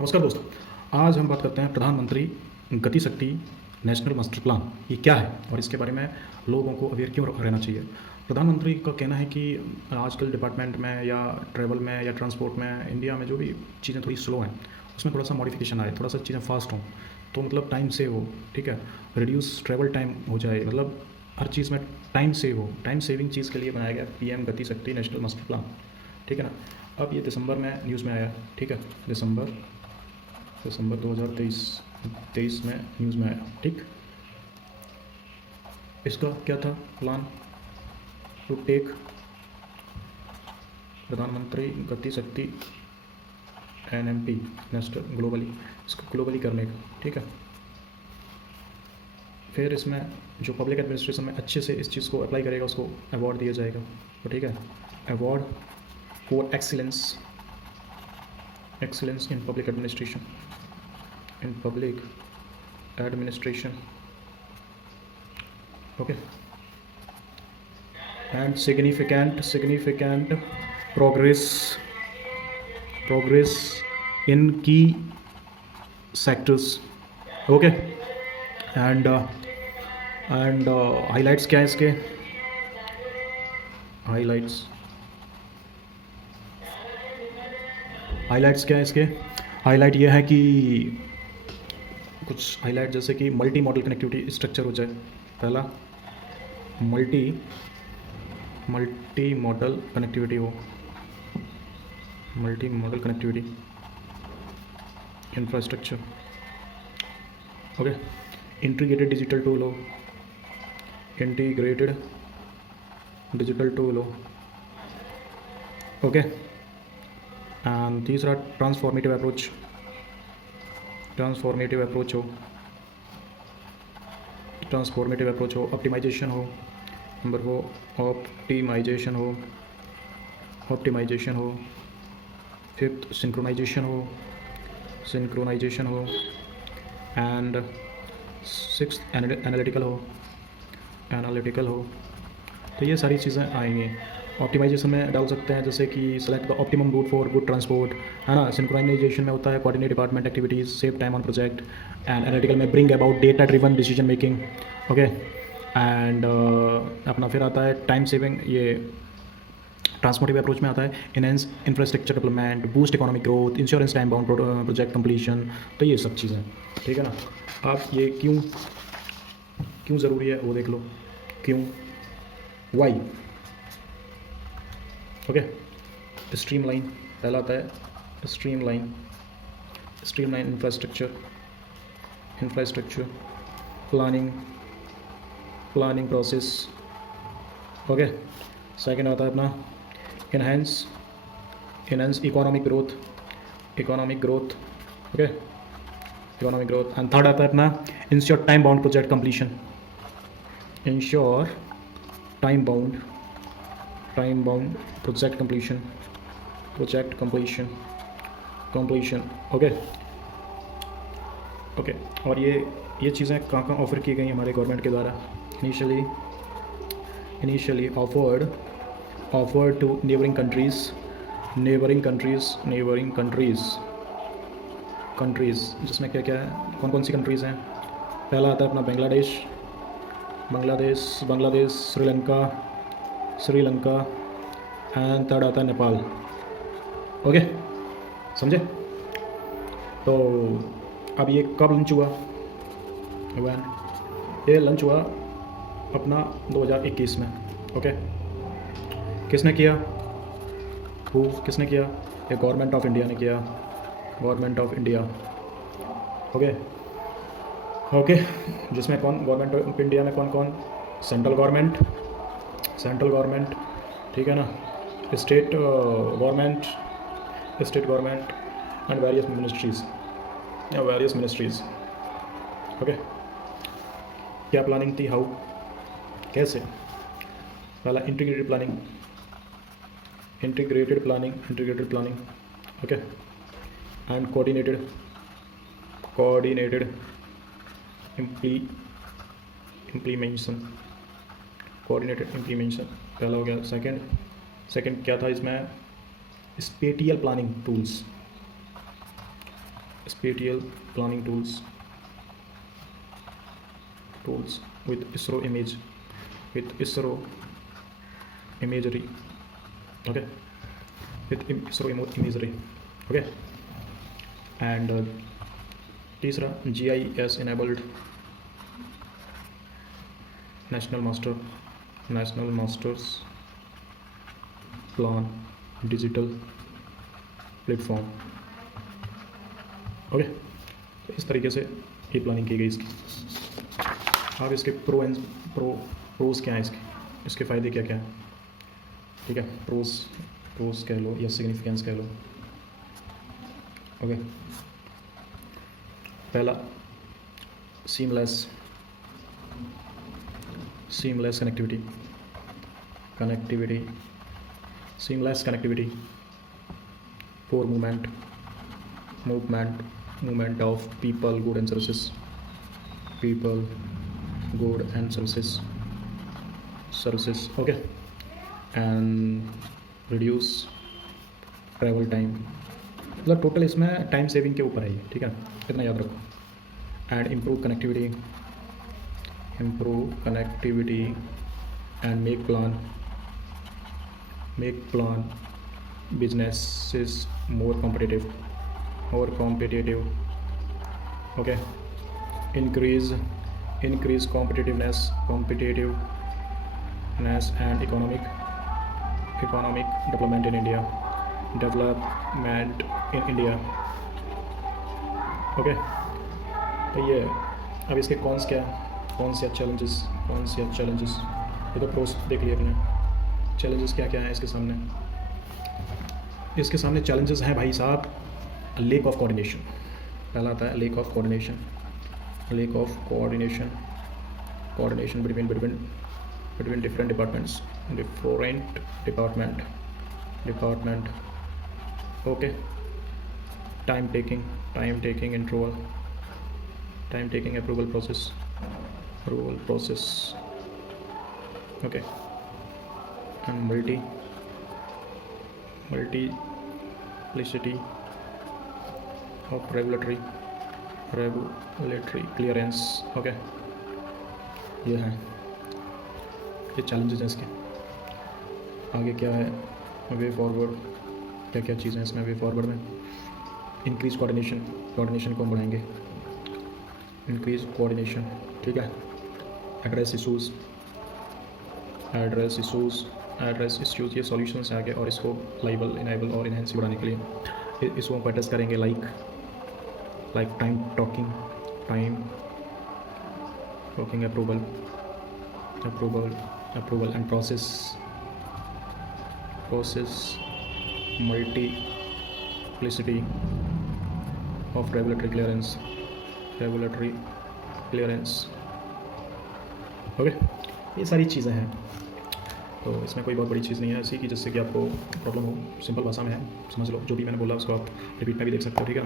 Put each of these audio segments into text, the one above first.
नमस्कार दोस्तों। आज हम बात करते हैं प्रधानमंत्री गति शक्ति नेशनल मास्टर प्लान। ये क्या है और इसके बारे में लोगों को अवेयर क्यों रहना चाहिए। प्रधानमंत्री का कहना है कि आजकल डिपार्टमेंट में या ट्रैवल में या ट्रांसपोर्ट में इंडिया में जो भी चीज़ें थोड़ी स्लो हैं उसमें थोड़ा सा मॉडिफिकेशन आए, थोड़ा सा चीज़ें फास्ट हों, तो मतलब टाइम सेव हो। ठीक है, रिड्यूस ट्रैवल टाइम हो जाए, मतलब हर चीज़ में टाइम सेव हो। टाइम सेविंग चीज़ के लिए बनाया गया PM गति शक्ति नेशनल मास्टर प्लान। ठीक है ना। अब ये दिसंबर में न्यूज़ में आया। ठीक है, दिसंबर 2023 में न्यूज़ में आया। ठीक, इसका क्या था प्लान टू टेक प्रधानमंत्री गति शक्ति NMP नेशनल ग्लोबली, इसको ग्लोबली करने का। ठीक है, फिर इसमें जो पब्लिक एडमिनिस्ट्रेशन में अच्छे से इस चीज़ को अप्लाई करेगा उसको अवार्ड दिया जाएगा। तो ठीक है, award for excellence in public administration okay, and significant progress in key sectors. Okay, and highlights क्या है इसके? highlights क्या है इसके? हाईलाइट ये है कि कुछ हाईलाइट जैसे कि मल्टी मॉडल कनेक्टिविटी स्ट्रक्चर हो जाए। पहला मल्टी मॉडल कनेक्टिविटी हो, multi modal connectivity infrastructure. Okay, integrated digital tool हो, ओके। एंड तीसरा ट्रांसफॉर्मेटिव अप्रोच हो, ऑप्टिमाइजेशन हो। नंबर 4 ऑप्टिमाइजेशन हो। फिफ्थ सिंक्रोनाइजेशन हो। एंड सिक्स्थ एनालिटिकल हो। तो ये सारी चीज़ें आएंगी। ऑप्टिमाइजेशन में डाल सकते हैं जैसे कि select the optimum route for good transport, है ना। सिंक्रोनाइजेशन में होता है coordinate department activities, save time on project. And analytical में bring about data driven decision making. Okay, and अपना फिर आता है टाइम सेविंग। ये ट्रांसपोर्टिव अप्रोच में आता है enhance infrastructure development, boost economic growth, insurance time bound project completion. तो ये सब चीज़ें, ठीक है ना। आप ये क्यों ज़रूरी है वो देख लो। क्यों, वाई। ओके, स्ट्रीमलाइन पहला आता है। Streamline infrastructure planning process. Okay, second आता है अपना enhance economic growth. Okay, economic growth. And third आता है अपना ensure time bound project completion. Time bound project completion. Okay, और ये चीज़ें कहाँ ऑफ़र की गई हमारे गवर्नमेंट के द्वारा। Initially offered to neighbouring countries, जिसमें क्या क्या है, कौन सी कंट्रीज़ हैं। पहला आता है अपना बांग्लादेश, श्रीलंका एंड थर्ड आता है नेपाल। ओके, समझे। तो अब ये कब लॉन्च हुआ? ये लॉन्च हुआ अपना 2021 में। ओके, किसने किया? ये गवर्नमेंट ऑफ इंडिया ने किया। ओके, जिसमें कौन, गवर्नमेंट ऑफ इंडिया में कौन? सेंट्रल गवर्नमेंट, ठीक है ना, state government and various ministries. Okay, क्या प्लानिंग थी, हाउ, कैसे? पहला integrated planning. Okay, and coordinated implementation पहला हो गया। सेकंड क्या था इसमें? Spatial planning tools. spatial planning tools with ISRO imagery, okay, with ISRO imagery, okay. And तीसरा GIS enabled national masters plan digital platform, okay. तो इस तरीके से ये प्लानिंग की गई इसकी। अब इसके प्रोज क्या हैं, इसके फ़ायदे क्या क्या हैं, ठीक है। प्रोज कह लो या सिग्निफिकेंस कह लो, ओके। पहला seamless connectivity for movement of people, good and services, okay। and reduce travel time, मतलब टोटल इसमें टाइम सेविंग के ऊपर है ये, ठीक है, इतना याद रखो। And improve connectivity and make plan businesses more competitive, okay। increase competitiveness and economic development in India, okay। तो ये अब इसके कौन से चैलेंजेस, ये तो प्रोस देख लिए अपने। चैलेंजेस क्या क्या है इसके सामने चैलेंजेस हैं भाई साहब। लेक ऑफ कोऑर्डिनेशन, पहला आता है lake of coordination between different department, okay। time taking approval process, okay। and multiplicity of regulatory clearance, okay। ये है, ये चैलेंजेस हैं इसके। आगे क्या है, वे फॉरवर्ड, क्या चीज़ें हैं इसमें वे फॉरवर्ड में। इंक्रीज कोऑर्डिनेशन को हम बढ़ाएंगे, इंक्रीज कोऑर्डिनेशन, ठीक है। एड्रेस इशूज़, ये सॉल्यूशंस है आगे, और इसको लाइबल, इनेबल और इनहेंस बढ़ाने के लिए इसको हम एड्रेस करेंगे। Like time talking approval and process multiplicity of regulatory clearance, okay. ये सारी चीज़ें हैं, तो इसमें कोई बहुत बड़ी चीज़ नहीं है ऐसी कि जिससे कि आपको प्रॉब्लम हो। सिंपल भाषा में है, समझ लो। जो भी मैंने बोला उसको आप रिपीट में भी देख सकते हो, ठीक है।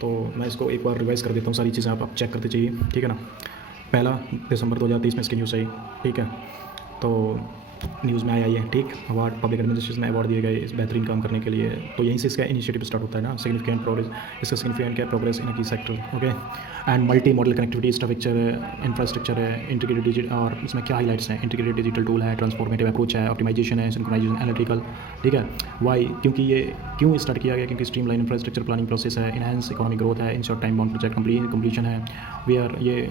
तो मैं इसको एक बार रिवाइज़ कर देता हूँ, सारी चीज़ें आप चेक करते चाहिए, ठीक है ना। 1 दिसंबर 2023 में इसकी न्यूज़ आई, ठीक है। तो न्यूज़ में आई है, ठीक। अवार्ड पब्लिक एडमिनिस्ट्रेशन में अवार्ड दिए गए इस बेहतरीन काम करने के लिए। तो यहीं से इसका इनिशिएटिव स्टार्ट होता है ना। सिग्निफिकेंट प्रोग्रेस इन की sector, okay. And multi modal connectivity infrastructure है, इंटीग्रेटेड डिजिटल, और इसमें क्या हाईलाइट्स हैं। इंटीग्रेटेड डिजिटल टूल है, ट्रांसफॉर्मेटिव अप्रोच है, ऑप्टिमाइजेशन है, सिंक्रोनाइजेशन, एनालिटिकल, ठीक है। वाई, क्योंकि ये क्यों स्टार्ट किया गया, क्योंकि स्ट्रीमलाइन इंफ्रास्ट्रक्चर प्लानिंग प्रोसेस है, इनहेंस इकोनॉमिक ग्रोथ है, in short time bound project completion है। ये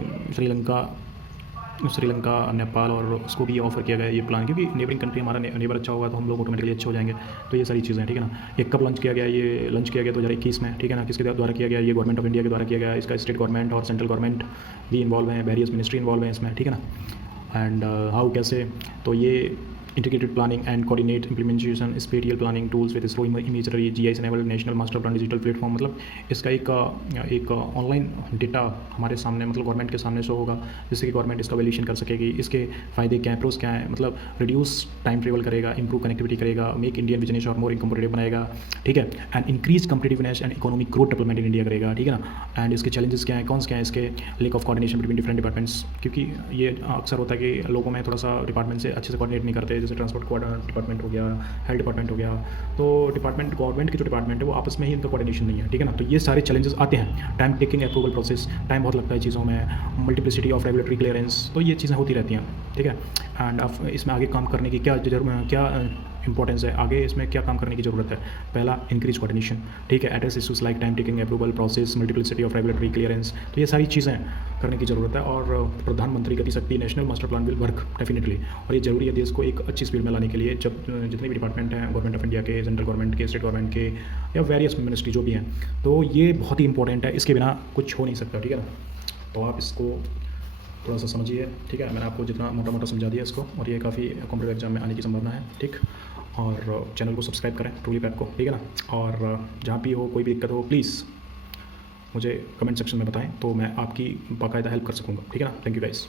श्रीलंका, नेपाल और उसको भी ऑफर किया गया ये प्लान, क्योंकि नेबरिंग कंट्री हमारा नेबर अच्छा होगा तो हम लोग ऑटोमेटिकली अच्छे हो जाएंगे। तो ये सारी चीज़ें हैं, ठीक है ना। ये कब लॉन्च किया गया, ये लॉन्च किया गया 2021 में, ठीक है ना। किसके द्वारा किया गया, ये गवर्नमेंट ऑफ इंडिया के द्वारा किया गया। इसका स्टेट गवर्नमेंट और सेंट्रल गवर्नमेंट भी इन्वॉल्व हैं, वेरियस मिनिस्ट्री इन्वॉल्व हैं इसमें, ठीक है ना। एंड हाउ, कैसे, तो ये integrated planning and coordinate implementation spatial planning tools with ISRO imagery GIS enabled national master plan digital platform. मतलब इसका एक ऑनलाइन डेटा हमारे सामने, मतलब गवर्नमेंट के सामने शो होगा, जिससे कि गवर्नमेंट इसका वैल्यूएशन कर सकेगी। इसके फ़ायदे क्या हैं, प्रोस क्या है, मतलब रिड्यूस टाइम ट्रेवल करेगा, इंप्रूव कनेक्टिविटी करेगा, मेक इंडियन बिजनेस और मोर कम्पिटेटिव बनाएगा, ठीक है। And increase competitiveness and economic growth development in India करेगा, ठीक है ना। एंड इसके चैलेंजेस क्या हैं, कौन से क्या है इसके। Lake of coordination between different departments, क्योंकि ये अक्सर होता है कि लोगों में थोड़ा सा डिपार्टमेंट से अच्छे से कोऑर्डिनेट नहीं करते। जैसे ट्रांसपोर्ट डिपार्टमेंट हो गया, हेल्थ डिपार्टमेंट हो गया, तो गवर्नमेंट के जो डिपार्टमेंट है वो आपस में ही इनका कोऑर्डिनेशन नहीं है, ठीक है ना। तो ये सारे चैलेंजेस आते हैं, time taking approval process, time बहुत लगता है चीज़ों में, मल्टीप्लिसिटी ऑफ रेगुलेटरी क्लियरेंस, तो ये चीज़ें होती रहती हैं, ठीक है। एंड अब इसमें आगे काम करने की क्या इंपॉर्टेंस है, आगे इसमें क्या काम करने की ज़रूरत है। पहला, इंक्रीज कोऑर्डिनेशन, ठीक है, address issues like time taking approval process, multiplicity of regulatory clearance, तो ये सारी चीज़ें करने की ज़रूरत है। और प्रधानमंत्री गति शक्ति national master plan will work definitely, और ये ज़रूरी है देश को एक अच्छी स्पीड में लाने के लिए। जब जितने भी डिपार्टमेंट हैं गवर्नमेंट ऑफ इंडिया के, सेंट्रल गवर्नमेंट के, स्टेट गवर्नमेंट के, या वेरियस मिनिस्ट्री जो भी हैं, तो ये बहुत ही इंपॉर्टेंट है, इसके बिना कुछ हो नहीं सकता, ठीक है ना। तो आप इसको थोड़ा सा समझिए, ठीक है। मैंने आपको जितना मोटा मोटा समझा दिया इसको, और ये काफ़ी कॉम्पिटिटिव एग्जाम में आने की संभावना है, ठीक। और चैनल को सब्सक्राइब करें, ट्रूली पैक को, ठीक है ना। और जहाँ भी हो कोई भी दिक्कत हो प्लीज़ मुझे कमेंट सेक्शन में बताएं, तो मैं आपकी बाकायदा हेल्प कर सकूँगा, ठीक है ना। Thank you guys.